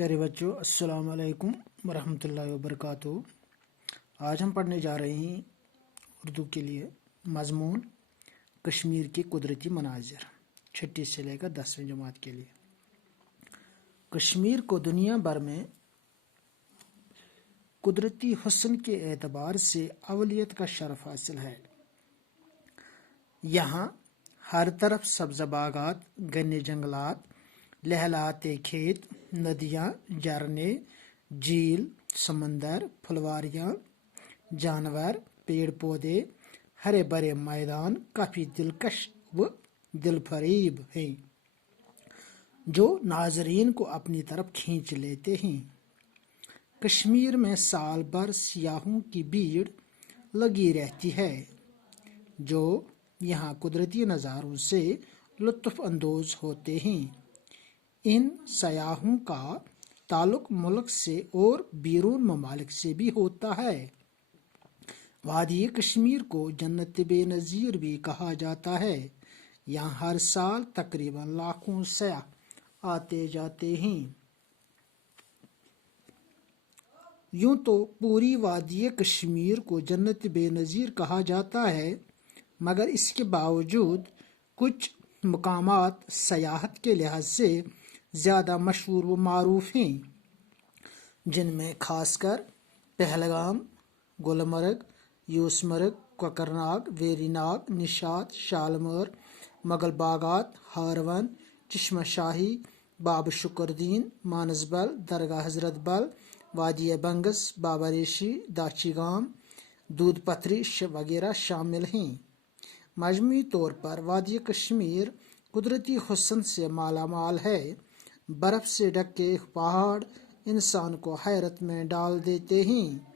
प्यारे बच्चों, अस्सलाम वालेकुम वरहमतुल्लाहि वबरकातुहू। आज हम पढ़ने जा रहे हैं उर्दू के लिए मज़मून कश्मीर के कुदरती मनाज़िर, छठी से लेकर 10वीं जमात के लिए। कश्मीर को दुनिया भर में कुदरती हुस्न के एतबार से अवलियत का शरफ हासिल है। यहाँ हर तरफ सब्ज़ बागात, घने जंगलात, लहलहाते खेत, नदियाँ, झरने, झील, समंदर, फुलवारियाँ, जानवर, पेड़ पौधे, हरे भरे मैदान काफ़ी दिलकश व दिलफरीब हैं, जो नाजरीन को अपनी तरफ खींच लेते हैं। कश्मीर में साल भर सियाहों की भीड़ लगी रहती है, जो यहाँ कुदरती नज़ारों से लुत्फ़ अंदोज़ होते हैं। इन सयाहों का ताल्लुक मुल्क से और बैरून ममालिक से भी होता है। वादी कश्मीर को जन्नत बेनज़ीर भी कहा जाता है। यहाँ हर साल तकरीबन लाखों सयाह आते जाते हैं। यूं तो पूरी वादी कश्मीर को जन्नत बेनज़ीर कहा जाता है, मगर इसके बावजूद कुछ मकामात सयाहत के लिहाज से ज़्यादा मशहूर व मारूफ हैं, जिनमें खासकर पहलगाम, गुलमर्ग, यूसमर्ग, कोकरनाग, वेरीनाग, निशात, शालमर, मुगल बागात, हारवन, चश्मा शाही, बाब शुक्रदीन, मानसबल, दरगाह हजरत बल, वादी बंगस, बाबा रेशी, दाचीगाम, दूध पथरी वगैरह शामिल हैं। मजमूई तौर पर वादी कश्मीर कुदरती हुस्न से मालामाल है। बर्फ़ से ढके पहाड़ इंसान को हैरत में डाल देते हैं।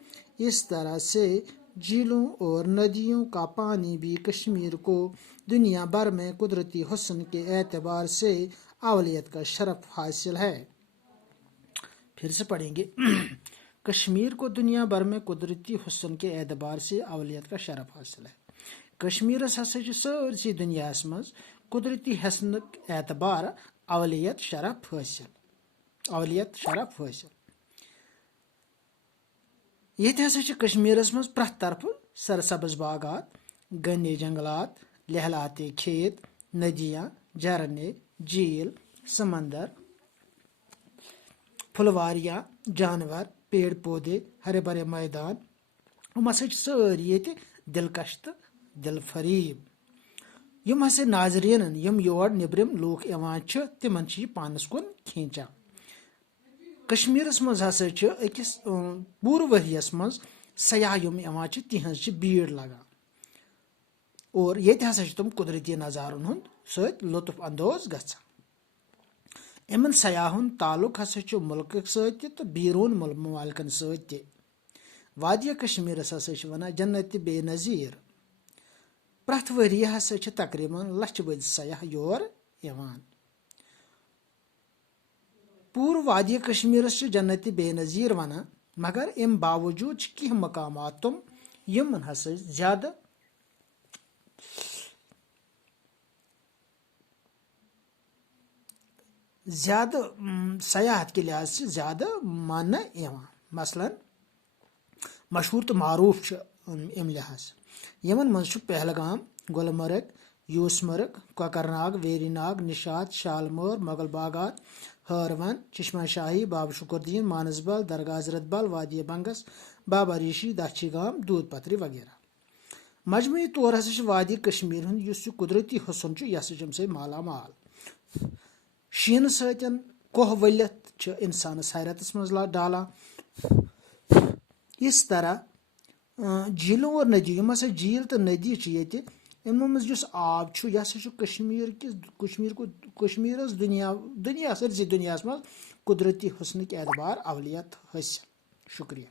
इस तरह से झीलों और नदियों का पानी भी कश्मीर को दुनिया भर में कुदरती हुस्न के एतबार से अवलियत का शरफ हासिल है। फिर से पढ़ेंगे। कश्मीर को दुनिया भर में कुदरती हुस्न के एतबार से अवलियत का शरफ हासिल है। कश्मीरस हसा सारसी दुनियास मज कुदरती हुस्न एतबार अवलियत शरफ हासिल। ये हसा कश्मीरस मज प्रथ तरफ सरसब्ज बागात, घने जंगलात, लहलहाते खेत, नदियाँ, झरने, झील, समंदर, फुलवारियाँ, जानवर, पेड़ पौधे, हरे भरे मैदान, हम हसा सारी ये दिलकश तो दिलफरीब। यम हसा नाजरीन यम योर निब्रिम लूख यवान तिमन पानस कुन खींचा। कश्मीरस मज हसा अकिस पूरे वरियस मज सयाह यम यवान तिहंज भीड़ लगा, और ये हसा तुम कुदरती नज़ारों हुंद सत लुत्फ अंदोज गछान। इमन सयाहुन ताल्लुक हसा मुल्क सत तो बैरून ममालिकन सत। वादी कश्मीरस हसा वनान जन्नत बेनज़ीर। प्रथ वरी हसा तकरीबन लक्ष बद सयाह योर यवान। पूर्व वादी कश्मीरस जन्नत बेनज़ीर वनान, मगर अम बावजूद कह मकामात तुम यमन हसा ज्यादा सयाहत के लिहाज से ज्यादा मानना यवान। मसलन मशहूर तो मारूफ अम लिहाज यमन मज पहलगाम, गुलमर्ग, यूसमर्ग, कोकरनाग, वेरीनाग, निशात, शालमर, मुगल बागात, हारवन, चश्मा शाही, बाब शुक्रदीन, मानसबल, दरगाह हजरत बल, वादी बंगस, बाबा रेशी, दाचीगाम, दूध पथरी वगैरह। मजमूई तौर हसा वादी कश्मीर हुंद कुदरती हुस्न यह से मालामाल। शीन सतन कोह वलियत इंसानस हैरतस मज डालान। इस तरह झीलों और नदियों यम हसा झील तो नदी इमो मज आब यह कश्मीरस दुनिया सरसी दुनियास मज कुदरती हुस्न के एतबार अवलियत हासिल। शुक्रिया।